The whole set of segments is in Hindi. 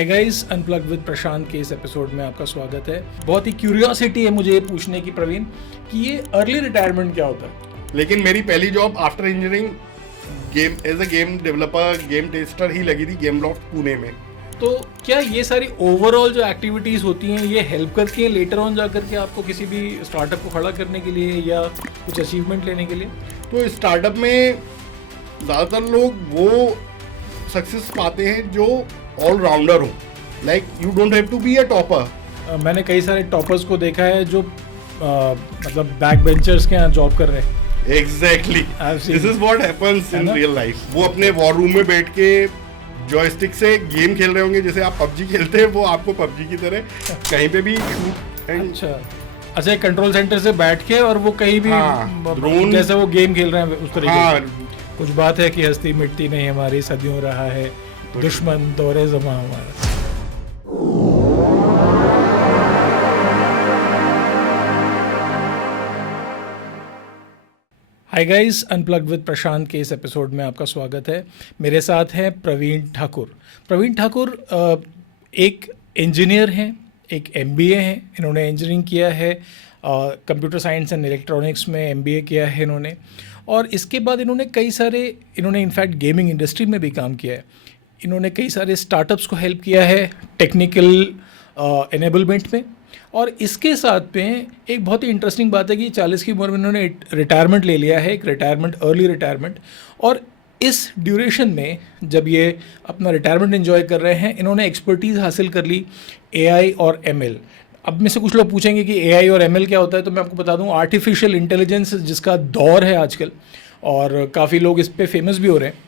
हाय गाइस, अनप्लग्ड विद प्रशांत के इस एपिसोड में आपका स्वागत है। बहुत ही क्यूरियोसिटी है मुझे ये पूछने की प्रवीण कि ये अर्ली रिटायरमेंट क्या होता है। लेकिन मेरी पहली job after engineering game as a game developer game tester ही लगी थी गेमलॉफ्ट पुणे में। तो क्या ये सारी ओवरऑल जो एक्टिविटीज़ होती हैं ये हेल्प करती हैं लेटर ऑन जाकर के आपको किसी भी स्टार्टअप को खड़ा करने के लिए या कुछ अचीवमेंट लेने के लिए? तो स्टार्टअप में ज़्यादातर लोग वो सक्सेस पाते हैं जो ऑलराउंडर हो, like you don't have to be a topper. मैंने कई सारे टॉपर्स को देखा है जो मतलब बैक बेंचर्स के यहाँ जॉब कर रहे हैं। Exactly, this is what happens in real life. वो अपने वॉर रूम में बैठ के जॉयस्टिक से गेम खेल रहे होंगे, जैसे आप पबजी खेलते हैं, वो आपको पबजी की तरह कहीं पे भी शूट एंड अच्छा कंट्रोल सेंटर से बैठ के और वो कहीं भी ड्रोन जैसे वो गेम खेल रहे हैं उस तरीके से। कुछ बात है कि हस्ती मिटती नहीं हमारी, सदियों रहा है दुश्मन दौरे ज़मां हमारा। हाय गाइस, अनप्लग्ड विद प्रशांत के इस एपिसोड में आपका स्वागत है। मेरे साथ हैं प्रवीण ठाकुर। प्रवीण ठाकुर एक इंजीनियर हैं, एक एमबीए हैं। इन्होंने इंजीनियरिंग किया है, कंप्यूटर साइंस एंड इलेक्ट्रॉनिक्स में एमबीए किया है इन्होंने, और इसके बाद इन्होंने इनफैक्ट गेमिंग इंडस्ट्री में भी काम किया है। इन्होंने कई सारे स्टार्टअप्स को हेल्प किया है टेक्निकल एनेबलमेंट में, और इसके साथ में एक बहुत ही इंटरेस्टिंग बात है कि 40 की उम्र में इन्होंने रिटायरमेंट ले लिया है, एक रिटायरमेंट, अर्ली रिटायरमेंट। और इस ड्यूरेशन में जब ये अपना रिटायरमेंट एंजॉय कर रहे हैं, इन्होंने एक्सपर्टीज़ हासिल कर ली एआई और एमएल। अब में से कुछ लोग पूछेंगे कि एआई और एमएल क्या होता है, तो मैं आपको बता दूं, आर्टिफिशियल इंटेलिजेंस जिसका दौर है आजकल, और काफ़ी लोग इस पे फेमस भी हो रहे हैं,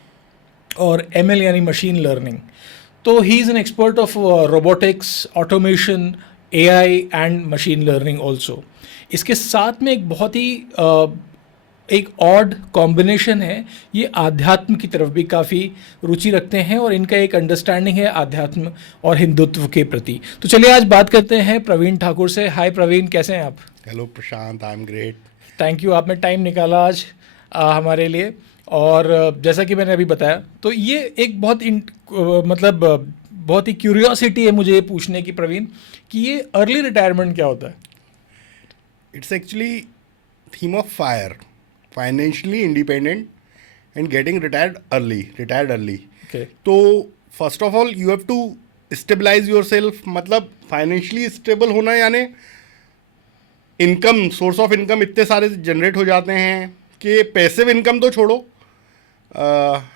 और एमएल यानी मशीन लर्निंग। तो he is an expert of robotics, automation, AI and machine learning also. इसके साथ में एक बहुत ही एक ऑड कॉम्बिनेशन है, ये आध्यात्म की तरफ भी काफ़ी रुचि रखते हैं और इनका एक अंडरस्टैंडिंग है आध्यात्म और हिंदुत्व के प्रति। तो चलिए आज बात करते हैं प्रवीण ठाकुर से। हाय प्रवीण, कैसे हैं आप? Hello Prashant, I am great. Thank you, आपने टाइम निकाला आज हमारे लिए। और जैसा कि मैंने अभी बताया, तो ये एक बहुत ही क्यूरियोसिटी है मुझे ये पूछने की प्रवीण कि ये अर्ली रिटायरमेंट क्या होता है। It's actually theme of FIRE, financially independent and getting retired early. तो first of all you have to stabilise yourself, मतलब फाइनेंशियली स्टेबल होना, यानी इनकम, सोर्स ऑफ इनकम इतने सारे जनरेट हो जाते हैं कि पैसिव इनकम तो छोड़ो,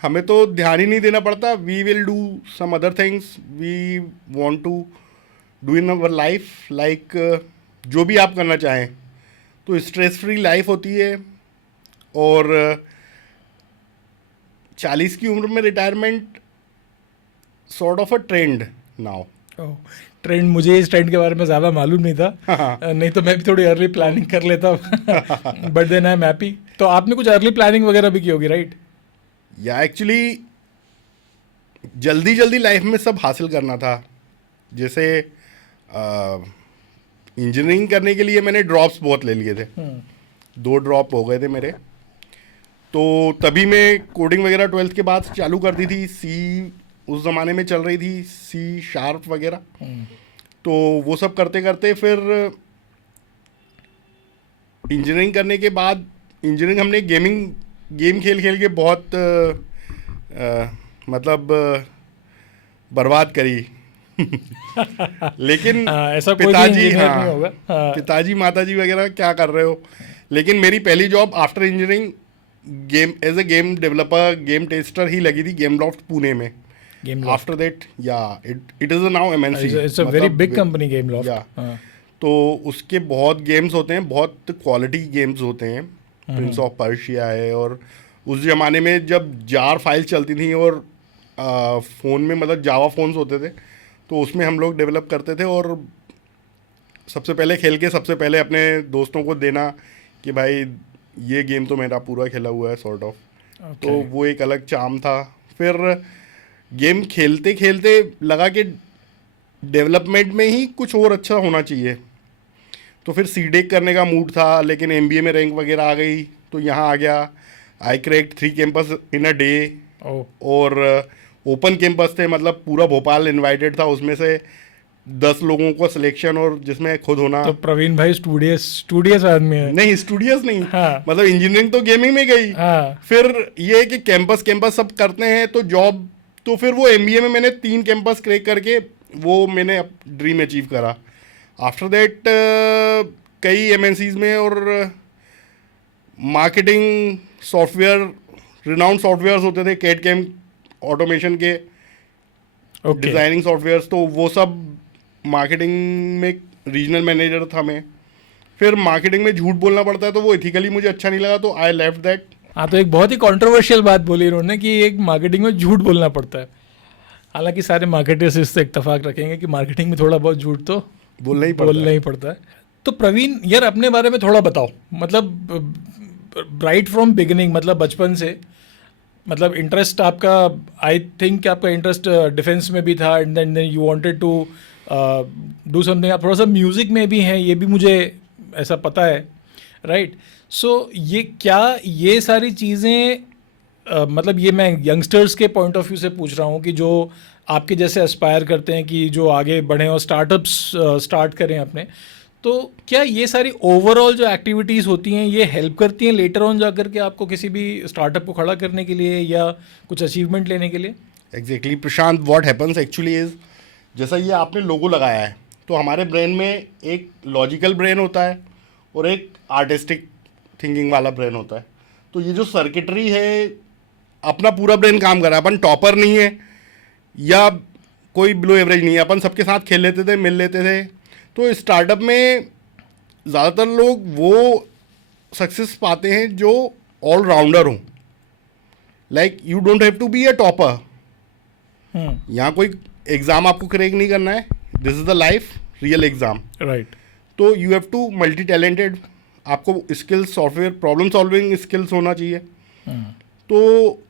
हमें तो ध्यान ही नहीं देना पड़ता। We will do some other things we want to do in our life, like जो भी आप करना चाहें। तो स्ट्रेस फ्री लाइफ होती है। और 40 की उम्र में retirement sort of a trend now. Trend, मुझे इस ट्रेंड के बारे में ज़्यादा मालूम नहीं था। नहीं तो मैं भी थोड़ी अर्ली प्लानिंग कर लेता but then I am happy. तो आपने कुछ अर्ली प्लानिंग वगैरह भी की होगी, राइट? या एक्चुअली जल्दी लाइफ में सब हासिल करना था। जैसे इंजीनियरिंग करने के लिए मैंने ड्रॉप्स बहुत ले लिए थे, 2 ड्रॉप हो गए थे मेरे। तो तभी मैं कोडिंग वगैरह 12th के बाद चालू कर दी थी। सी उस ज़माने में चल रही थी, C# वगैरह। तो वो सब करते करते फिर इंजीनियरिंग करने के बाद, इंजीनियरिंग हमने गेम खेल के बहुत बर्बाद करी लेकिन ऐसा पिताजी, नहीं होगा। पिताजी माताजी वगैरह क्या कर रहे हो। लेकिन मेरी पहली job after engineering as a game developer game tester ही लगी थी गेमलॉफ्ट पुणे में। After that it is now MNC, it's a very big company Gameloft. तो उसके बहुत गेम्स होते हैं, बहुत क्वालिटी गेम्स होते हैं। प्रिंस ऑफ पर्शिया है, और उस ज़माने में जब जार फाइल चलती थी और फ़ोन में मतलब जावा फ़ोन्स होते थे, तो उसमें हम लोग डेवलप करते थे। और सबसे पहले खेल के सबसे पहले अपने दोस्तों को देना कि भाई ये गेम तो मेरा पूरा खेला हुआ है, सॉर्ट ऑफ। तो वो एक अलग चार्म था। फिर गेम खेलते खेलते लगा कि डेवलपमेंट में ही कुछ और अच्छा होना चाहिए। तो फिर सीडेक करने का मूड था, लेकिन MBA में रैंक वगैरह आ गई तो यहाँ आ गया। आई cracked 3 campus in a day. और ओपन कैंपस थे, मतलब पूरा भोपाल इनवाइटेड था, उसमें से 10 लोगों को सिलेक्शन, और जिसमें खुद होना। तो प्रवीण भाई स्टूडियस आदमी है। नहीं, स्टूडियस नहीं, हाँ। मतलब इंजीनियरिंग तो गेमिंग में गई। हाँ। फिर ये है कि कैंपस सब करते हैं तो जॉब, तो फिर वो एमबीए में मैंने 3 कैंपस क्रैक करके वो मैंने ड्रीम अचीव करा। आफ्टर दैट कई एमएनसीज में और मार्केटिंग सॉफ्टवेयर, रिनाउंड सॉफ्टवेयर्स होते थे, कैड कैम ऑटोमेशन के, डिज़ाइनिंग सॉफ्टवेयर्स, तो वो सब मार्केटिंग में रीजनल मैनेजर था मैं। फिर मार्केटिंग में झूठ बोलना पड़ता है तो वो एथिकली मुझे अच्छा नहीं लगा, तो आई लेफ्ट दैट। हाँ, तो एक बहुत ही कंट्रोवर्शियल बात बोली उन्होंने कि एक मार्केटिंग में झूठ बोलना पड़ता है। हालांकि सारे मार्केटर्स इससे इत्तेफाक रखेंगे कि मार्केटिंग में थोड़ा बहुत झूठ तो बोलना ही पड़ता है। तो प्रवीण यार, अपने बारे में थोड़ा बताओ, मतलब राइट फ्रॉम बिगिनिंग, मतलब बचपन से, मतलब इंटरेस्ट आपका, आई थिंक आपका इंटरेस्ट डिफेंस में भी था, and then you wanted to do something, आप थोड़ा सा म्यूज़िक में भी हैं, ये भी मुझे ऐसा पता है, राइट? सो ये क्या, ये सारी चीज़ें मतलब ये मैं यंगस्टर्स के पॉइंट ऑफ व्यू से पूछ रहा हूँ कि जो आपके जैसे एस्पायर करते हैं कि जो आगे बढ़ें और स्टार्टअप्स स्टार्ट करें अपने, तो क्या ये सारी ओवरऑल जो एक्टिविटीज़ होती हैं ये हेल्प करती हैं लेटर ऑन जाकर के आपको किसी भी स्टार्टअप को खड़ा करने के लिए या कुछ अचीवमेंट लेने के लिए? Exactly Prashant, what happens actually is, जैसा ये आपने लोगो लगाया है, तो हमारे ब्रेन में एक लॉजिकल ब्रेन होता है और एक आर्टिस्टिक थिंकिंग वाला ब्रेन होता है। तो ये जो सर्किटरी है, अपना पूरा ब्रेन काम कर रहा है। अपन टॉपर नहीं है या कोई बिलो एवरेज नहीं है, अपन सबके साथ खेल लेते थे, मिल लेते थे। तो स्टार्टअप में ज़्यादातर लोग वो सक्सेस पाते हैं जो ऑलराउंडर हों। Like you don't have to be a topper, यहाँ कोई एग्ज़ाम आपको क्रैक नहीं करना है, this is the life real exam, right? तो you have to multi talented, आपको skills, software problem solving skills होना चाहिए। तो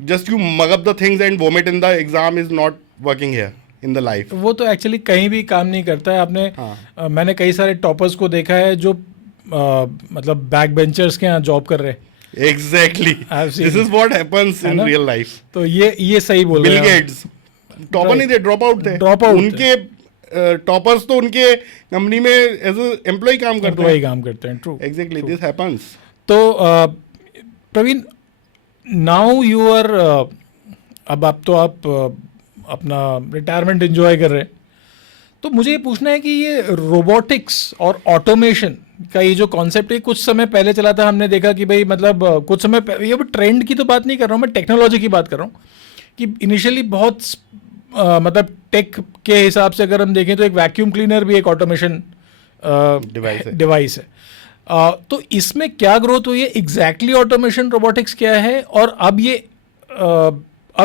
just you mug up the things and vomit in the exam is not working here in the life. वो तो एक्चुअली कहीं भी काम नहीं करता है। आपने मैंने कई सारे टॉपर्स को देखा है जो मतलब बैक बेंचर्स के यहाँ जॉब कर रहे हैं। Exactly, this is what happens in real life. तो ये सही बोल रहे हैं। बिल गेट्स टॉपर नहीं थे, ड्रॉप आउट थे। उनके टॉपर्स तो उनके कंपनी में एज एम्प्लॉय काम करते हैं। True, exactly, this happens. तो प्रवीण, नाउ यू आर, अब आप अपना रिटायरमेंट एंजॉय कर रहे हैं, तो मुझे ये पूछना है कि ये रोबोटिक्स और ऑटोमेशन का ये जो कॉन्सेप्ट है, कुछ समय पहले चला था, हमने देखा कि भाई मतलब कुछ समय, ये ट्रेंड की तो बात नहीं कर रहा हूँ मैं, टेक्नोलॉजी की बात कर रहा हूँ, कि इनिशियली बहुत मतलब टेक के हिसाब से अगर हम देखें तो एक वैक्यूम क्लीनर भी एक ऑटोमेशन डिवाइस है। तो इसमें क्या ग्रोथ हुई है एग्जैक्टली, ऑटोमेशन रोबोटिक्स क्या है, और अब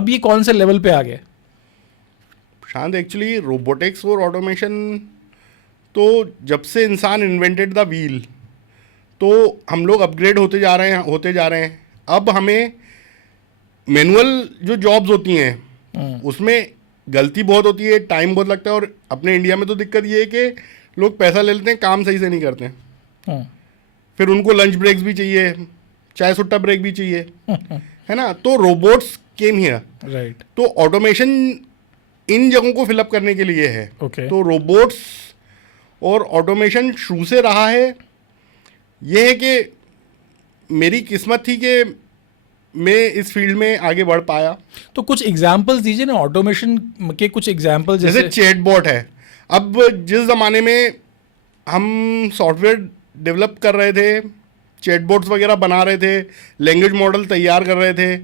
ये कौन से लेवल पे आ गया? शांत, एक्चुअली रोबोटिक्स और ऑटोमेशन तो जब से इंसान इन्वेंटेड द व्हील, तो हम लोग अपग्रेड होते जा रहे हैं। अब हमें मैनुअल जो जॉब्स होती हैं उसमें गलती बहुत होती है, टाइम बहुत लगता है, और अपने इंडिया में तो दिक्कत ये है कि लोग पैसा ले लेते हैं, काम सही से नहीं करते हैं। फिर उनको लंच ब्रेक्स भी चाहिए, चाय सुट्टा ब्रेक भी चाहिए, है ना? तो रोबोट्स केम हियर, राइट? तो ऑटोमेशन इन जगहों को फिलअप करने के लिए है। तो रोबोट्स और ऑटोमेशन शुरू से रहा है। ये है कि मेरी किस्मत थी कि मैं इस फील्ड में आगे बढ़ पाया। तो कुछ एग्जांपल्स दीजिए ना ऑटोमेशन के, कुछ एग्जांपल जैसे चैटबॉट है। अब जिस ज़माने में हम सॉफ्टवेयर डेवलप कर रहे थे, चैटबॉट्स वगैरह बना रहे थे, लैंग्वेज मॉडल तैयार कर रहे थे,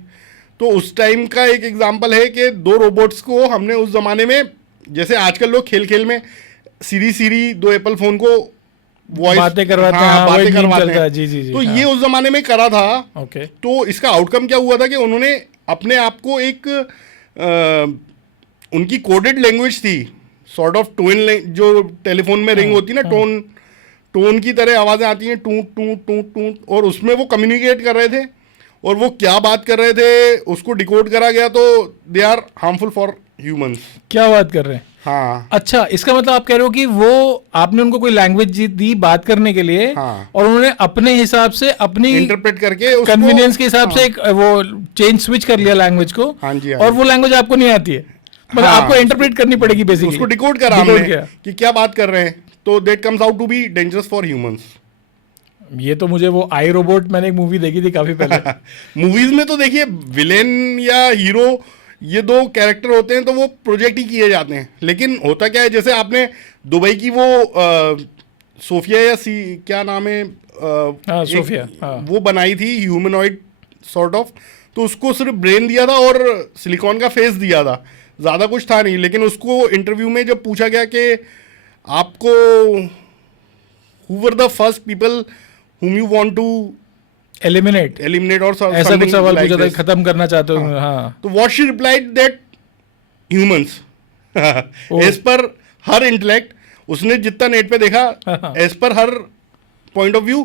तो उस टाइम का एक एग्जांपल है कि 2 रोबोट्स को हमने उस ज़माने में, जैसे आजकल लोग खेल में सीरी 2 एप्पल फ़ोन को वॉइस बातें करवाते हैं। जी। तो ये उस ज़माने में करा था। तो इसका आउटकम क्या हुआ था कि उन्होंने अपने आप को एक उनकी कोडेड लैंग्वेज थी, सॉर्ट ऑफ टोन, जो टेलीफोन में रिंग होती है ना, टोन की तरह आवाज़ें आती हैं, टू, और उसमें वो कम्युनिकेट कर रहे थे, और वो क्या बात कर रहे थे उसको डिकोड करा गया, तो they are harmful for humans. क्या बात कर रहे हैं? हाँ अच्छा, इसका मतलब आप कह रहे हो कि वो आपने उनको कोई लैंग्वेज दी बात करने के लिए, हाँ। और उन्होंने अपने हिसाब से अपनी इंटरप्रेट करके उसको कन्वीनियंस के हिसाब हाँ, से एक वो चेंज स्विच कर लिया लैंग्वेज को, हाँ जी, हाँ और जी। वो लैंग्वेज आपको नहीं आती है, मतलब हाँ, आपको इंटरप्रेट करनी पड़ेगी बेसिकली। उसको डिकोड करा Decode हमने किया। कि क्या बात कर रहे हैं, तो that comes out to be dangerous for humans. ये तो मुझे वो आई रोबोट, मैंने एक मूवी देखी थी काफी पहले। मूवीज में तो देखिए विलेन या हीरो ये दो कैरेक्टर होते हैं तो वो प्रोजेक्ट ही किए जाते हैं, लेकिन होता क्या है, जैसे आपने दुबई की वो सोफिया या सी क्या नाम है, हाँ, एक सोफिया, हाँ। वो बनाई थी ह्यूमनॉइड सॉर्ट ऑफ, तो उसको सिर्फ ब्रेन दिया था और सिलिकॉन का फेस दिया था, ज़्यादा कुछ था नहीं। लेकिन उसको इंटरव्यू में जब पूछा गया कि आपको who were the first people whom you want to eliminate, eliminate और ऐसा कुछ सवाल पूछा था, खत्म करना चाहते हो? हाँ, तो what she replied that humans as per her intellect, उसने जितना नेट पे देखा, as per her point of view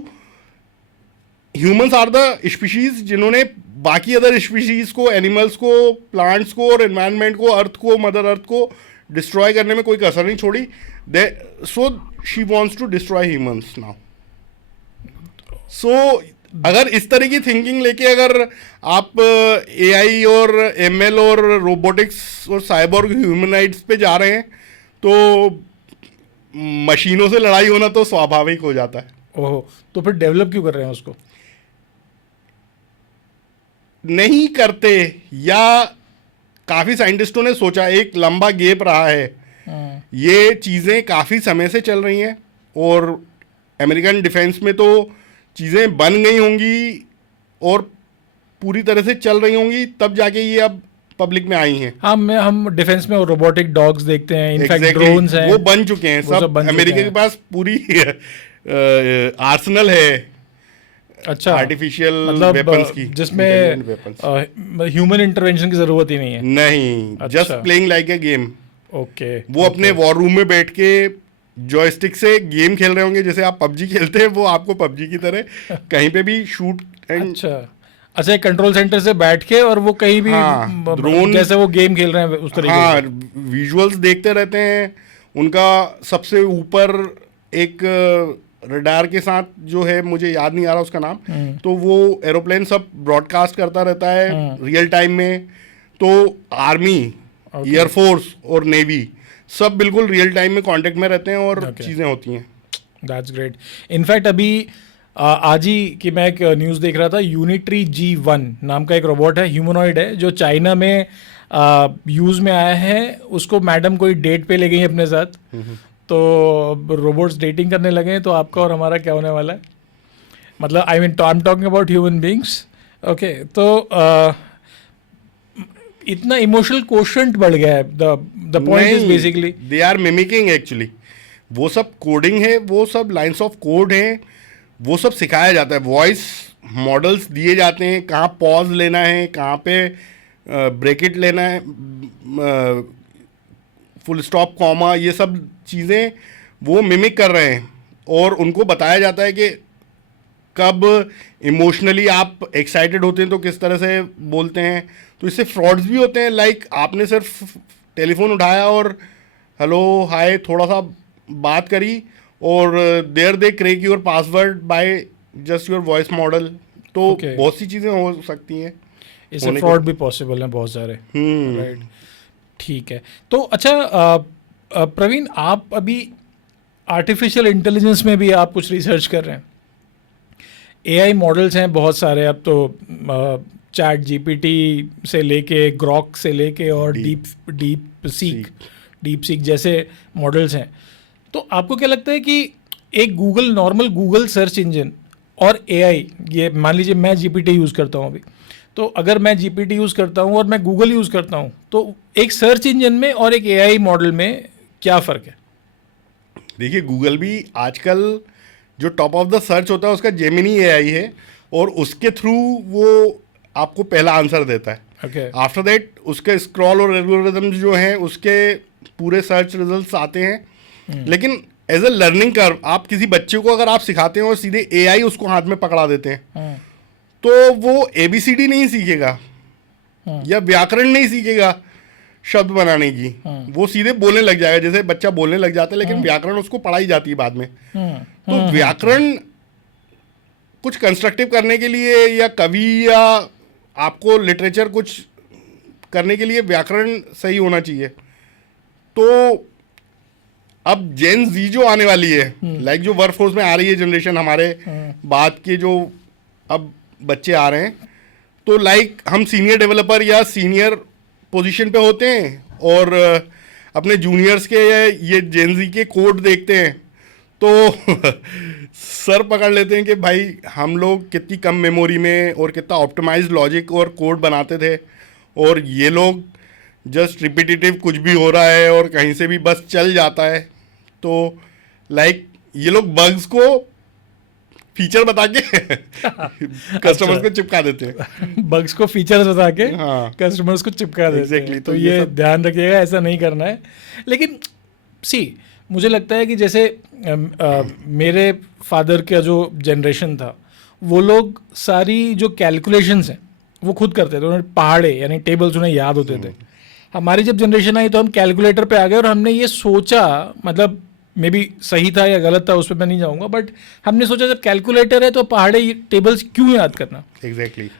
humans are the species जिन्होंने बाकी अदर स्पीशीज को, एनिमल्स को, प्लांट्स को और एनवायरनमेंट को, अर्थ को, मदर अर्थ को डिस्ट्रॉय करने में कोई कसर नहीं छोड़ी। So she wants to destroy humans now. So अगर इस तरह की थिंकिंग लेके अगर आप एआई और एमएल और रोबोटिक्स और साइबोर्ग ह्यूमनाइड्स पे जा रहे हैं तो मशीनों से लड़ाई होना तो स्वाभाविक हो जाता है। ओहो, तो फिर डेवलप क्यों कर रहे हैं उसको? नहीं करते, या काफ़ी साइंटिस्टों ने सोचा, एक लंबा गैप रहा है, ये चीज़ें काफ़ी समय से चल रही हैं और अमेरिकन डिफेंस में तो चीज़ें बन गई होंगी और पूरी तरह से चल रही होंगी, तब जाके ये अब पब्लिक में आई हैं। हाँ, हम डिफेंस में रोबोटिक डॉग्स देखते हैं, इनफैक्ट Exactly, ड्रोन्स हैं, वो बन चुके हैं वो सब सब। बन चुके अमेरिका हैं। के पास पूरी आर्सनल है अच्छा, आर्टिफिशियल मतलब वेपन्स की, जिसमें ह्यूमन इंटरवेंशन की जरूरत ही नहीं है। नहीं, जस्ट अच्छा। Playing like a game. Okay, वो अपने वॉर रूम में बैठ के जॉयस्टिक से गेम खेल रहे होंगे, जैसे आप पबजी खेलते हैं, वो आपको पबजी की तरह कहीं पे भी शूट एंड अच्छा, एक कंट्रोल सेंटर से बैठ के, और वो कहीं भी हाँ, ड्रोन जैसे वो गेम खेल रहे हैं उस तरीके हाँ, से। विजुअल्स देखते रहते हैं। उनका सबसे ऊपर एक रडार के साथ जो है, मुझे याद नहीं आ रहा उसका नाम, तो वो एरोप्लेन सब ब्रॉडकास्ट करता रहता है रियल टाइम में। तो आर्मी, एयरफोर्स और नेवी सब बिल्कुल रियल टाइम में कांटेक्ट में रहते हैं और चीज़ें होती हैं। That's great. इनफैक्ट अभी आज ही की मैं एक न्यूज़ देख रहा था, यूनिट्री G1 नाम का एक रोबोट है, ह्यूमनॉइड है, जो चाइना में यूज़ में आया है। उसको मैडम कोई डेट पे ले गई अपने साथ, तो रोबोट्स डेटिंग करने लगे हैं। तो आपका और हमारा क्या होने वाला है? मतलब I mean I am talking about human beings. Okay, तो इतना इमोशनल कोशेंट बढ़ गया है। The point is basically they are mimicking actually. वो सब कोडिंग है, वो सब लाइंस ऑफ कोड है, वो सब सिखाया जाता है। वॉइस मॉडल्स दिए जाते हैं, कहाँ पॉज लेना है, कहाँ पे ब्रेकेट लेना है, फुल स्टॉप, कॉमा, ये सब चीज़ें वो मिमिक कर रहे हैं। और उनको बताया जाता है कि कब इमोशनली आप एक्साइटेड होते हैं तो किस तरह से बोलते हैं। तो इससे फ्रॉड्स भी होते हैं। लाइक आपने सिर्फ टेलीफोन उठाया और हेलो हाय थोड़ा सा बात करी, और there they crack your password by just your voice model. तो बहुत सी चीज़ें हो सकती हैं, इससे फ्रॉड भी पॉसिबल हैं बहुत सारे। राइट, ठीक है। तो अच्छा प्रवीण, आप अभी आर्टिफिशियल इंटेलिजेंस में भी आप कुछ रिसर्च कर रहे हैं। एआई मॉडल्स हैं बहुत सारे अब तो, चैट जीपीटी से लेके, ग्रॉक से लेके, और डीप सीक जैसे मॉडल्स हैं। तो आपको क्या लगता है कि एक नॉर्मल गूगल सर्च इंजन और एआई, ये मान लीजिए मैं जीपीटी यूज़ करता हूँ अभी, तो अगर मैं जीपीटी यूज़ करता हूँ और मैं गूगल यूज़ करता हूँ, तो एक सर्च इंजन में और एक एआई मॉडल में क्या फ़र्क है? देखिए, गूगल भी आजकल जो टॉप ऑफ द सर्च होता है उसका जेमिनी एआई है, और उसके थ्रू वो आपको पहला आंसर देता है। आफ्टर दैट उसके स्क्रॉल और एल्गोरिथम्स जो हैं उसके पूरे सर्च रिजल्ट्स आते हैं। लेकिन एज अ लर्निंग कर्व, आप किसी बच्चे को अगर आप सिखाते हैं और सीधे एआई उसको हाथ में पकड़ा देते हैं, तो वो ABCD नहीं सीखेगा या व्याकरण नहीं सीखेगा, शब्द बनाने की, वो सीधे बोलने लग जाएगा, जैसे बच्चा बोलने लग जाता है, लेकिन व्याकरण उसको पढ़ाई जाती है बाद में। तो व्याकरण कुछ कंस्ट्रक्टिव करने के लिए, या कवि, या आपको लिटरेचर कुछ करने के लिए व्याकरण सही होना चाहिए। तो अब जेन जी जो आने वाली है, लाइक जो वर्क फोर्स में आ रही है जनरेशन, हमारे बाद के जो अब बच्चे आ रहे हैं, तो लाइक हम सीनियर डेवलपर या सीनियर पोजीशन पे होते हैं और अपने जूनियर्स के ये जेन जी के कोड देखते हैं, तो सर पकड़ लेते हैं कि भाई हम लोग कितनी कम मेमोरी में और कितना ऑप्टिमाइज्ड लॉजिक और कोड बनाते थे, और ये लोग जस्ट रिपीटेटिव कुछ भी हो रहा है और कहीं से भी बस चल जाता है। तो लाइक ये लोग बग्स को फीचर बता के कस्टमर्स को चिपका देते हैं। बग्स को फीचर्स बता के हाँ, कस्टमर्स को चिपका देते हैं। Exactly, तो ये ध्यान रखिएगा, ऐसा नहीं करना है। लेकिन मुझे लगता है कि जैसे मेरे फादर का जो जनरेशन था, वो लोग सारी जो कैलकुलेशंस हैं वो खुद करते थे, उन्हें पहाड़े यानी टेबल्स उन्हें याद होते थे। हमारी जब जनरेशन आई तो हम कैलकुलेटर पे आ गए और हमने ये सोचा, मतलब मे बी सही था या गलत था उस पर मैं नहीं जाऊँगा, बट हमने सोचा जब कैलकुलेटर है तो पहाड़े टेबल्स क्यों याद करना। एग्जैक्टली।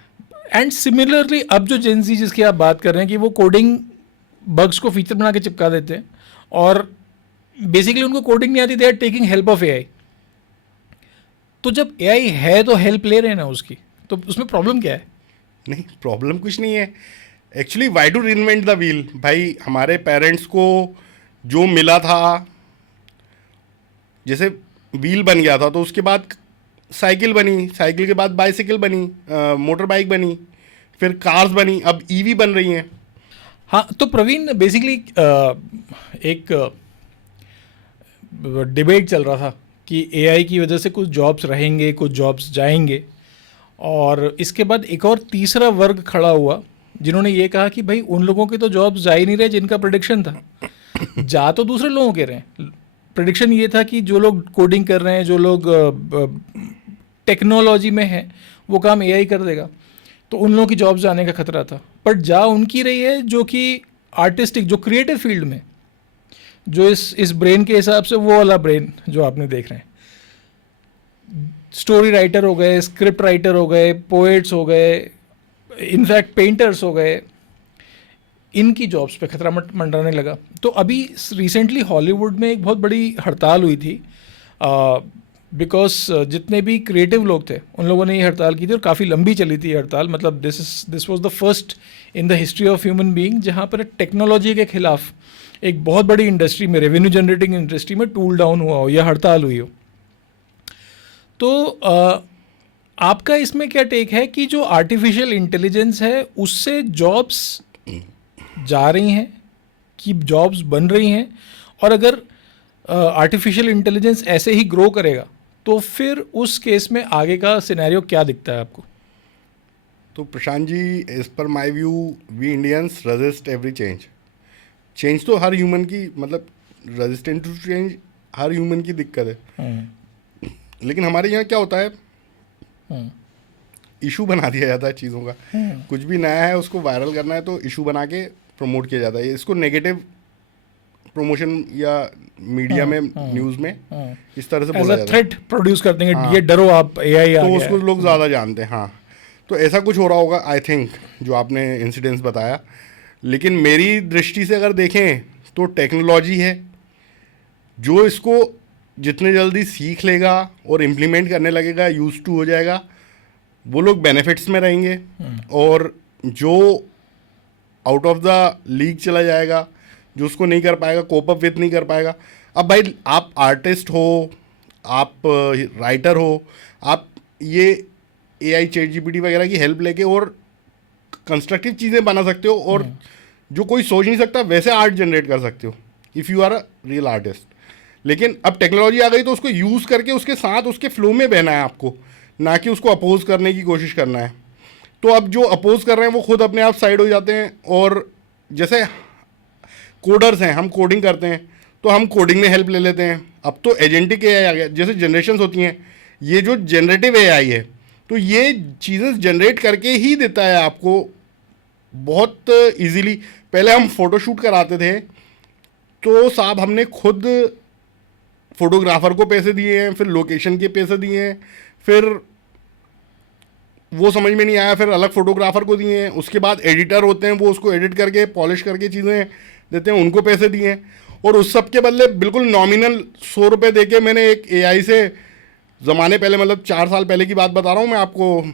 एंड सिमिलरली अब जो जेनजी जिसकी आप बात कर रहे हैं कि वो कोडिंग बग्स को फीचर बना के चिपका देते हैं, और बेसिकली उनको कोडिंग नहीं आती, they are taking help of AI. तो जब एआई है तो हेल्प ले रहे हैं ना उसकी, तो उसमें प्रॉब्लम क्या है? नहीं, प्रॉब्लम कुछ नहीं है actually. Why to reinvent the wheel? भाई हमारे पेरेंट्स को जो मिला था, जैसे व्हील बन गया था तो उसके बाद साइकिल बनी, साइकिल के बाद बाइसिकल बनी, मोटर बाइक बनी, फिर कार्स बनी, अब ईवी बन रही हैं। हाँ, तो प्रवीण बेसिकली एक डिबेट चल रहा था कि एआई की वजह से कुछ जॉब्स रहेंगे, कुछ जॉब्स जाएंगे, और इसके बाद एक और तीसरा वर्ग खड़ा हुआ जिन्होंने ये कहा कि भाई उन लोगों के तो जॉब्स जा ही नहीं रहे जिनका प्रेडिक्शन था, जा तो दूसरे लोगों के रहे हैं। प्रेडिक्शन ये था कि जो लोग कोडिंग कर रहे हैं, जो लोग टेक्नोलॉजी में हैं, वो काम एआई कर देगा, तो उन लोगों की जॉब्स जाने का खतरा था। बट जा उनकी रही है जो कि आर्टिस्टिक, जो क्रिएटिव फील्ड में, जो इस ब्रेन के हिसाब से वो वाला ब्रेन जो आपने देख रहे हैं, स्टोरी राइटर हो गए, स्क्रिप्ट राइटर हो गए, पोएट्स हो गए, इनफैक्ट पेंटर्स हो गए, इनकी जॉब्स पे खतरा मंडराने लगा। तो अभी रिसेंटली हॉलीवुड में एक बहुत बड़ी हड़ताल हुई थी, बिकॉज जितने भी क्रिएटिव लोग थे उन लोगों ने ये हड़ताल की थी, और काफ़ी लंबी चली थी हड़ताल। मतलब this was the first in the history of human being जहाँ पर टेक्नोलॉजी के खिलाफ एक बहुत बड़ी इंडस्ट्री में, रेवेन्यू जनरेटिंग इंडस्ट्री में टूल डाउन हुआ हो या हड़ताल हुई हो। तो आपका इसमें क्या टेक है कि जो आर्टिफिशियल इंटेलिजेंस है उससे जॉब्स जा रही हैं कि जॉब्स बन रही हैं, और अगर आर्टिफिशियल इंटेलिजेंस ऐसे ही ग्रो करेगा तो फिर उस केस में आगे का सिनेरियो क्या दिखता है आपको? तो प्रशांत ji, as per my view, we Indians resist every change. Change तो हर ह्यूमन की, मतलब रेजिस्टेंट टू चेंज हर ह्यूमन की दिक्कत है। लेकिन हमारे यहाँ क्या होता है, इशू बना दिया जाता है चीज़ों का। कुछ भी नया है उसको वायरल करना है तो इशू बना के प्रमोट किया जाता है। इसको नेगेटिव प्रमोशन या मीडिया में, न्यूज़ में इस तरह से बोला जाता है, थ्रेट प्रोड्यूस कर देंगे। हाँ, ये डरो आप, एआई आ तो गया उसको लोग ज़्यादा जानते हैं। हाँ, तो ऐसा कुछ हो रहा होगा आई थिंक, जो आपने इंसिडेंस बताया। लेकिन मेरी दृष्टि से अगर देखें तो टेक्नोलॉजी है जो इसको जितने जल्दी सीख लेगा और इम्प्लीमेंट करने लगेगा, यूज टू हो जाएगा, वो लोग बेनिफिट्स में रहेंगे, और जो आउट ऑफ द लीग चला जाएगा, जो उसको नहीं कर पाएगा, कोप अप विथ नहीं कर पाएगा। अब भाई आप आर्टिस्ट हो, आप राइटर हो, आप ये एआई चैट जीपीटी वगैरह की हेल्प लेके और कंस्ट्रक्टिव चीज़ें बना सकते हो, और जो कोई सोच नहीं सकता वैसे आर्ट जनरेट कर सकते हो if you are a real artist. लेकिन अब टेक्नोलॉजी आ गई तो उसको यूज़ करके उसके साथ उसके फ्लो में बहना है आपको, ना कि उसको अपोज करने की कोशिश करना है। तो अब जो अपोज कर रहे हैं वो खुद अपने आप साइड हो जाते हैं। और जैसे कोडर्स हैं, हम कोडिंग करते हैं तो हम कोडिंग में हेल्प ले लेते हैं। अब तो एजेंटिक एआई आ गया, जैसे जनरेशन्स होती हैं, ये जो जनरेटिव एआई है तो ये चीज़ें जनरेट करके ही देता है आपको बहुत इजीली। पहले हम फोटोशूट कराते थे तो साहब हमने खुद फोटोग्राफर को पैसे दिए हैं, फिर लोकेशन के पैसे दिए हैं, फिर वो समझ में नहीं आया फिर अलग फोटोग्राफर को दिए हैं, उसके बाद एडिटर होते हैं वो उसको एडिट करके पॉलिश करके चीज़ें देते हैं, उनको पैसे दिए हैं। और उस सब के बदले बिल्कुल नॉमिनल 100 रुपये दे के मैंने एक एआई से, ज़माने पहले मतलब 4 साल पहले की बात बता रहा हूँ मैं आपको,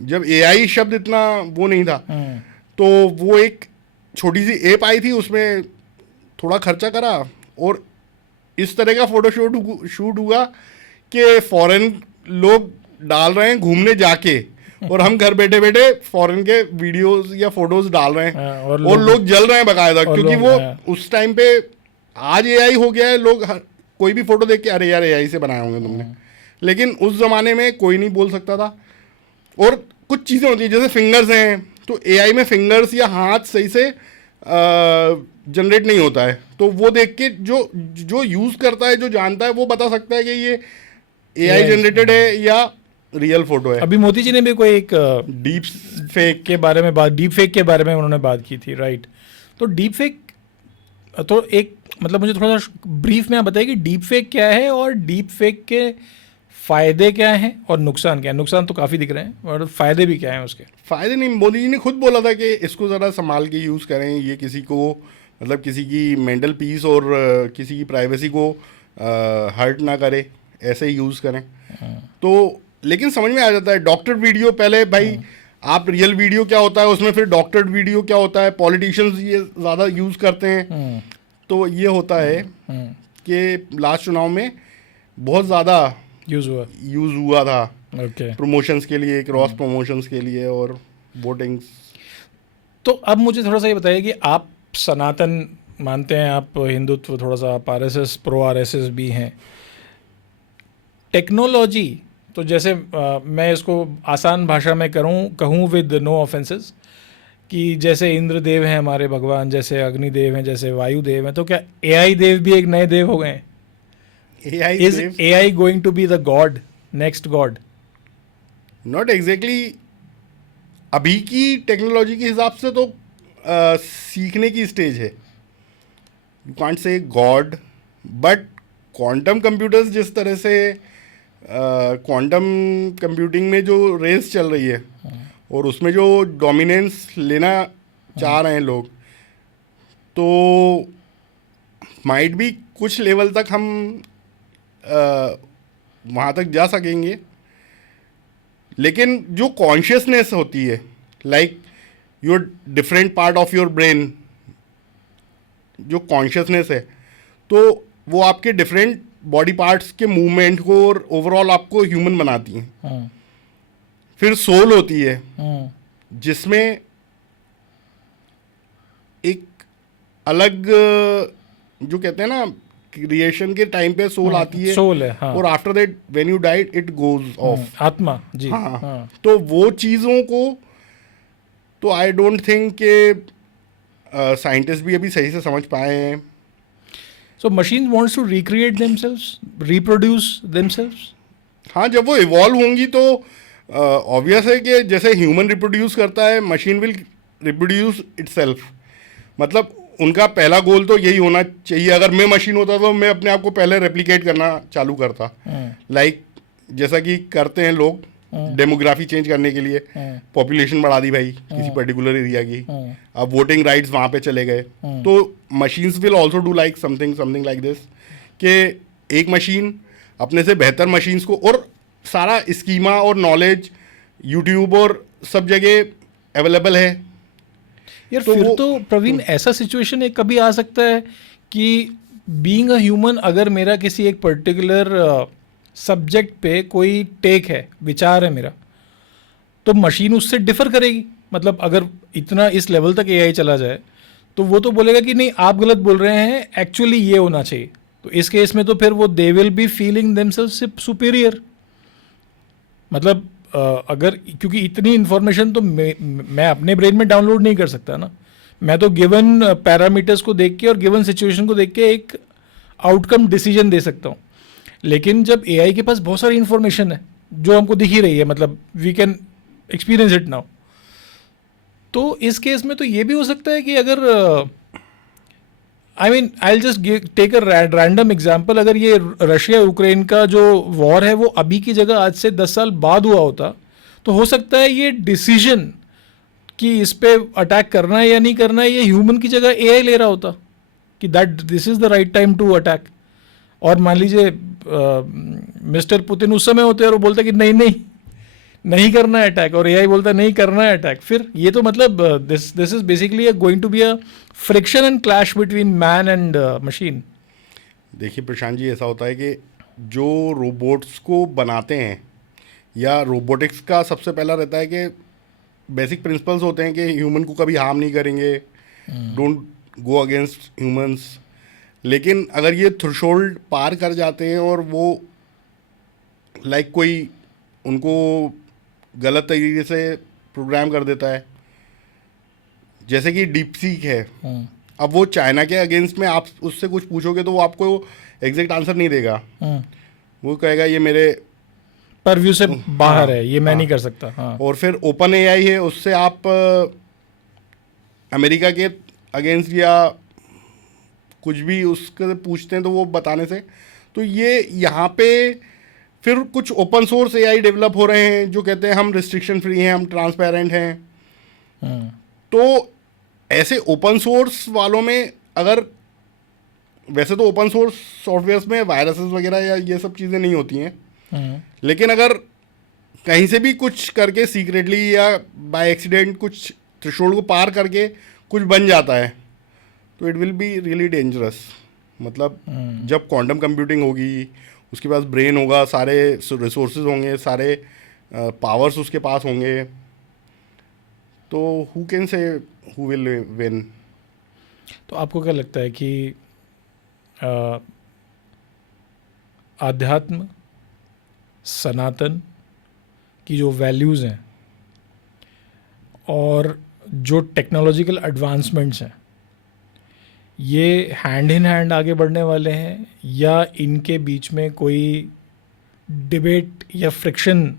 जब एआई शब्द इतना वो नहीं था, तो वो एक छोटी सी ऐप आई थी, उसमें थोड़ा खर्चा करा और इस तरह का फोटोशूट शूट हुआ कि फॉरेन लोग डाल रहे हैं घूमने जाके और हम घर बैठे बैठे फॉरेन के वीडियोस या फोटोज डाल रहे हैं और लोग जल रहे हैं बकायदा, क्योंकि वो उस टाइम पे, आज एआई हो गया है, लोग कोई भी फोटो देख के अरे यार एआई से बनाए होंगे तुमने, लेकिन उस ज़माने में कोई नहीं बोल सकता था। और कुछ चीज़ें होती हैं जैसे फिंगर्स हैं, तो एआई में फिंगर्स या हाथ सही से जनरेट नहीं होता है, तो वो देख के जो यूज़ करता है, जो जानता है, वो बता सकता है कि ये एआई जनरेटेड है या रियल फोटो है। अभी मोदी जी ने भी कोई एक डीप फेक के बारे में डीप फेक के बारे में उन्होंने बात की थी, राइट? तो डीप फेक, तो एक मतलब मुझे थोड़ा सा ब्रीफ में आप बताइए कि डीप फेक क्या है और डीप फेक के फ़ायदे क्या हैं और नुकसान क्या है? नुकसान तो काफ़ी दिख रहे हैं और फ़ायदे भी क्या हैं उसके? फ़ायदे नहीं, मोदी जी ने खुद बोला था कि इसको ज़रा संभाल के यूज़ करें, ये किसी को मतलब किसी की मेंटल पीस और किसी की प्राइवेसी को हर्ट ना करे, ऐसे ही यूज़ करें। तो लेकिन समझ में आ जाता है डॉक्टर वीडियो, पहले भाई आप रियल वीडियो क्या होता है उसमें, फिर डॉक्टर वीडियो क्या होता है, पॉलिटिशियंस ये ज़्यादा यूज़ करते हैं। तो ये होता है कि लास्ट चुनाव में बहुत ज़्यादा यूज़ हुआ था प्रमोशंस के लिए, क्रॉस प्रमोशंस के लिए और वोटिंग्स। तो अब मुझे थोड़ा सा ये बताइए कि आप सनातन मानते हैं, आप हिंदुत्व, थोड़ा सा आप आरएसएस, प्रो आरएसएस भी हैं। टेक्नोलॉजी, तो जैसे मैं इसको आसान भाषा में कहूँ विद नो ऑफेंसेस, कि जैसे इंद्र देव हैं हमारे भगवान, जैसे अग्निदेव हैं, जैसे वायु देव हैं, तो क्या एआई देव भी एक नए देव हो गए हैं? Is AI going to be the god, next god? Not exactly. अभी की टेक्नोलॉजी के हिसाब से तो सीखने की स्टेज है, you can't say God, but quantum computers जिस तरह से क्वांटम कंप्यूटिंग में जो रेस चल रही है और उसमें जो डोमिनेंस लेना चाह रहे हैं लोग, तो माइट भी कुछ लेवल तक हम वहाँ तक जा सकेंगे। लेकिन जो कॉन्शियसनेस होती है, like your different part of your brain, जो कॉन्शियसनेस है, तो वो आपके डिफरेंट बॉडी पार्ट्स के मूवमेंट को और ओवरऑल आपको ह्यूमन बनाती हैं। फिर सोल होती है जिसमें एक अलग, जो कहते हैं ना, क्रिएशन के टाइम पे सोल आती है, सोल है, हाँ। और after that when you died it goes off, आत्मा जी। हाँ। तो वो चीज़ों को तो आई डोंट थिंक कि साइंटिस्ट भी अभी सही से समझ पाए हैं। So machine wants to recreate themselves, reproduce themselves. हाँ, जब वो इवॉल्व होंगी तो ऑब्वियस है कि जैसे ह्यूमन रिप्रोड्यूस करता है, मशीन विल रिप्रोड्यूस इटसेल्फ। मतलब उनका पहला गोल तो यही होना चाहिए। अगर मैं मशीन होता तो मैं अपने आप को पहले रेप्लिकेट करना चालू करता, लाइक जैसा कि करते हैं लोग डेमोग्राफी चेंज करने के लिए। पॉपुलेशन बढ़ा दी भाई किसी पर्टिकुलर एरिया की, अब वोटिंग राइट्स वहाँ पे चले गए, तो machines will also do like something like this, कि एक मशीन अपने से बेहतर मशीन्स को, और सारा स्कीमा और नॉलेज यूट्यूब और सब जगह अवेलेबल है यार। तो फिर तो प्रवीण ऐसा सिचुएशन एक कभी आ सकता है कि बीइंग अ ह्यूमन, अगर मेरा किसी एक पर्टिकुलर सब्जेक्ट पे कोई टेक है, विचार है मेरा, तो मशीन उससे डिफर करेगी। मतलब अगर इतना इस लेवल तक एआई चला जाए तो वो तो बोलेगा कि नहीं आप गलत बोल रहे हैं, एक्चुअली ये होना चाहिए। तो इस केस में तो फिर वो they will be feeling themselves superior. मतलब अगर, क्योंकि इतनी इन्फॉर्मेशन तो मैं अपने ब्रेन में डाउनलोड नहीं कर सकता ना, मैं तो गिवन पैरामीटर्स को देख के और गिवन सिचुएशन को देख के एक आउटकम डिसीजन दे सकता हूँ। लेकिन जब एआई के पास बहुत सारी इन्फॉर्मेशन है जो हमको दिख ही रही है, मतलब we can experience it now, तो इस केस में तो ये भी हो सकता है कि अगर I mean I just take a random example, अगर ये रशिया यूक्रेन का जो वॉर है वो अभी की जगह आज से 10 साल बाद हुआ होता, तो हो सकता है ये डिसीजन कि इस पे अटैक करना है या नहीं करना है ये ह्यूमन की जगह एआई ले रहा होता कि that this is the right time to attack. और मान लीजिए मिस्टर पुतिन उस समय होते हैं और वो बोलते कि नहीं नहीं नहीं करना है अटैक, और एआई बोलता है नहीं करना है अटैक, फिर ये तो मतलब this is basically going to be a friction and clash between man and machine. देखिए प्रशांत जी, ऐसा होता है कि जो रोबोट्स को बनाते हैं या रोबोटिक्स का सबसे पहला रहता है कि बेसिक प्रिंसिपल्स होते हैं कि ह्यूमन को कभी हार्म नहीं करेंगे, डोंट गो अगेंस्ट ह्यूमंस। लेकिन अगर ये थ्रेशोल्ड पार कर जाते हैं और वो लाइक कोई उनको गलत तरीके से प्रोग्राम कर देता है, जैसे कि डीप सीक है, अब वो चाइना के अगेंस्ट में आप उससे कुछ पूछोगे तो वो आपको एग्जैक्ट आंसर नहीं देगा, वो कहेगा ये मेरे परव्यू से बाहर है, ये मैं नहीं कर सकता। हाँ। और फिर ओपन एआई है, उससे आप अमेरिका के अगेंस्ट या कुछ भी उसके पूछते हैं तो वो बताने से, तो ये यहाँ पे फिर कुछ ओपन सोर्स एआई डेवलप हो रहे हैं जो कहते हैं हम रिस्ट्रिक्शन फ्री हैं, हम ट्रांसपेरेंट हैं। तो ऐसे ओपन सोर्स वालों में अगर, वैसे तो ओपन सोर्स सॉफ्टवेयर्स में वायरसेस वगैरह या ये सब चीज़ें नहीं होती हैं, लेकिन अगर कहीं से भी कुछ करके सीक्रेटली या बाय एक्सीडेंट कुछ थ्रेशोल्ड को पार करके कुछ बन जाता है तो it will be really dangerous. मतलब जब क्वांटम कंप्यूटिंग होगी, उसके पास ब्रेन होगा, सारे रिसोर्सेज होंगे, सारे पावर्स उसके पास होंगे, तो who can say who will win. तो आपको क्या लगता है कि आध्यात्म, सनातन की जो वैल्यूज़ हैं और जो टेक्नोलॉजिकल एडवांसमेंट्स हैं, ये हैंड इन हैंड आगे बढ़ने वाले हैं या इनके बीच में कोई डिबेट या फ्रिक्शन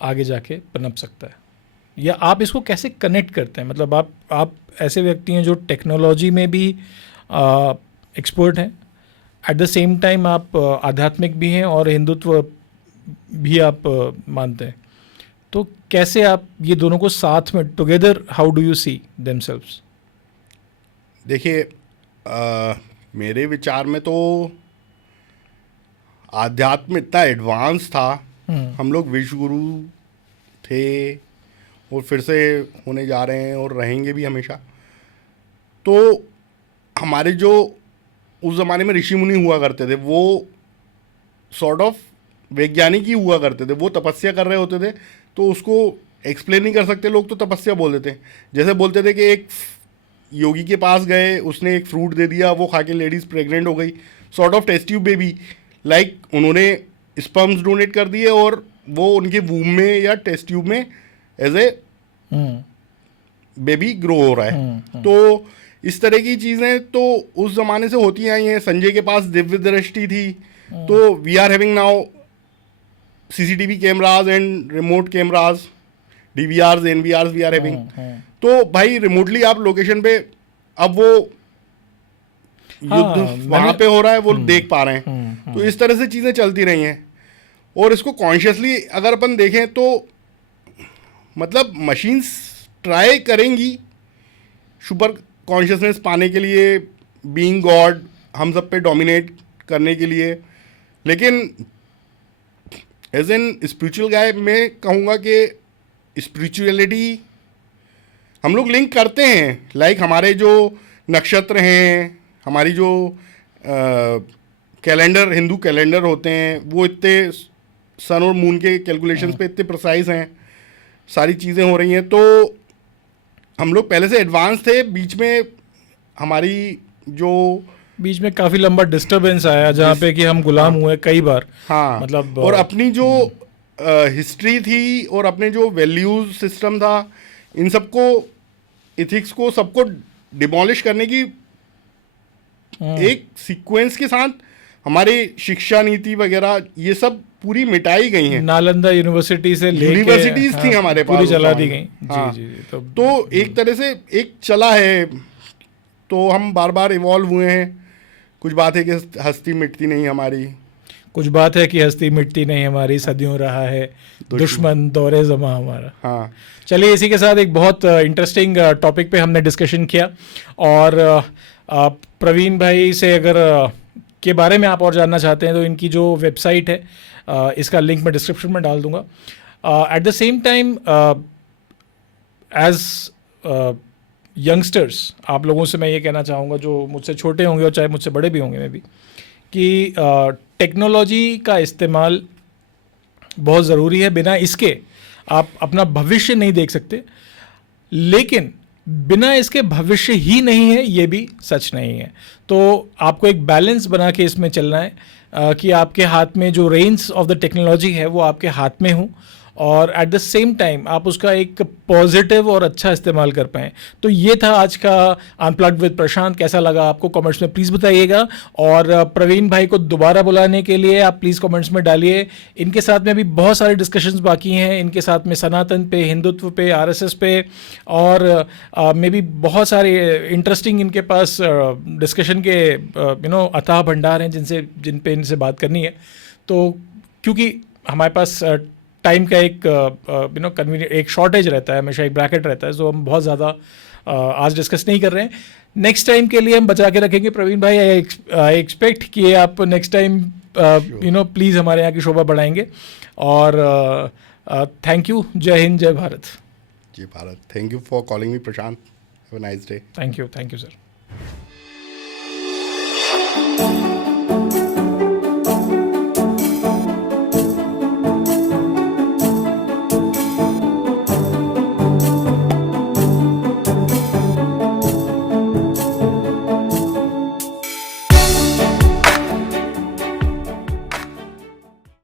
आगे जाके पनप सकता है, या आप इसको कैसे कनेक्ट करते हैं? मतलब आप ऐसे व्यक्ति हैं जो टेक्नोलॉजी में भी एक्सपर्ट हैं, एट द सेम टाइम आप आध्यात्मिक भी हैं और हिंदुत्व भी आप मानते हैं, तो कैसे आप ये दोनों को साथ में together, how do you see themselves? देखिए मेरे विचार में तो आध्यात्म इतना एडवांस था, हम लोग विश्व गुरु थे और फिर से होने जा रहे हैं और रहेंगे भी हमेशा। तो हमारे जो उस ज़माने में ऋषि मुनि हुआ करते थे वो सॉर्ट ऑफ वैज्ञानिक ही हुआ करते थे, वो तपस्या कर रहे होते थे, तो उसको एक्सप्लेन नहीं कर सकते लोग तो तपस्या बोल देते। जैसे बोलते थे कि एक योगी के पास गए, उसने एक फ्रूट दे दिया, वो खा के लेडीज़ प्रेग्नेंट हो गई, sort of test tube baby, like उन्होंने स्पर्म्स डोनेट कर दिए और वो उनके वूम में या टेस्ट ट्यूब में एज ए बेबी ग्रो हो रहा है। तो इस तरह की चीज़ें तो उस ज़माने से होती आई हैं। संजय के पास दिव्य दृष्टि थी, तो we are having now CCTV cameras and remote cameras, DVRs, NVRs we are having. तो भाई रिमोटली आप लोकेशन पे अब वो युद्ध वहाँ पे हो रहा है, वो देख पा रहे हैं। तो इस तरह से चीज़ें चलती रही हैं और इसको कॉन्शियसली अगर अपन देखें तो मतलब मशीन्स ट्राई करेंगी सुपर कॉन्शियसनेस पाने के लिए, बीइंग गॉड, हम सब पे डोमिनेट करने के लिए, लेकिन एज एन स्पिरिचुअल गाय मैं कहूँगा कि स्पिरिचुअलिटी हम लोग लिंक करते हैं। लाइक हमारे जो नक्षत्र हैं, हमारी जो कैलेंडर, हिंदू कैलेंडर होते हैं, वो इतने सन और मून के कैलकुलेशंस पे इतने प्रिसाइज हैं, सारी चीज़ें हो रही हैं। तो हम लोग पहले से एडवांस थे, बीच में हमारी जो बीच में काफ़ी लंबा डिस्टर्बेंस आया जहाँ पे कि हम गुलाम हुए कई बार। हाँ, मतलब और अपनी जो हिस्ट्री थी और अपने जो वैल्यूज सिस्टम था, इन सबको, इथिक्स को, सबको डिमोलिश करने की एक सीक्वेंस के साथ हमारी शिक्षा नीति वगैरह ये सब पूरी मिटाई गई हैं। नालंदा यूनिवर्सिटी से लेके यूनिवर्सिटीज थी हमारे पास पूरी उस चला समय। दी गई। हाँ। जी जी जी। तो एक तरह से एक चला है, तो हम बार बार इवॉल्व हुए हैं। कुछ बात है कि हस्ती मिटती नहीं हमारी, कुछ बात है कि हस्ती मिटती नहीं हमारी, सदियों रहा है दुश्मन दौरे ज़मां हमारा। हाँ। चलिए, इसी के साथ एक बहुत इंटरेस्टिंग टॉपिक पे हमने डिस्कशन किया। और प्रवीण भाई से अगर के बारे में आप और जानना चाहते हैं तो इनकी जो वेबसाइट है, इसका लिंक मैं डिस्क्रिप्शन में डाल दूंगा। At the same time, as youngsters, आप लोगों से मैं ये कहना चाहूँगा जो मुझसे छोटे होंगे और चाहे मुझसे बड़े भी होंगे, मैं भी, कि टेक्नोलॉजी का इस्तेमाल बहुत ज़रूरी है। बिना इसके आप अपना भविष्य नहीं देख सकते, लेकिन बिना इसके भविष्य ही नहीं है, ये भी सच नहीं है। तो आपको एक बैलेंस बना के इसमें चलना है, कि आपके हाथ में जो रेंज ऑफ द टेक्नोलॉजी है वो आपके हाथ में हो, और एट द सेम टाइम आप उसका एक पॉजिटिव और अच्छा इस्तेमाल कर पाएँ। तो ये था आज का अनप्लग्ड विद प्रशांत। कैसा लगा आपको कमेंट्स में प्लीज़ बताइएगा, और प्रवीण भाई को दोबारा बुलाने के लिए आप प्लीज़ कमेंट्स में डालिए। इनके साथ में भी बहुत सारे डिस्कशंस बाकी हैं, इनके साथ में सनातन पे, हिंदुत्व पे, आरएसएस पे, और मे भी बहुत सारे इंटरेस्टिंग इनके पास डिस्कशन के अथाह भंडार हैं जिन पे इनसे बात करनी है। तो क्योंकि हमारे पास टाइम का एक कन्वीनियंट एक शॉर्टेज रहता है, हमेशा एक ब्रैकेट रहता है, तो हम बहुत ज़्यादा आज डिस्कस नहीं कर रहे हैं। नेक्स्ट टाइम के लिए हम बचा के रखेंगे। प्रवीण भाई, आई एक्सपेक्ट कि आप नेक्स्ट टाइम प्लीज़ हमारे यहाँ की शोभा बढ़ाएंगे। और थैंक यू। जय हिंद, जय भारत। जय Bharat. Thank you for calling me Prashant. Have a nice day. Thank you sir.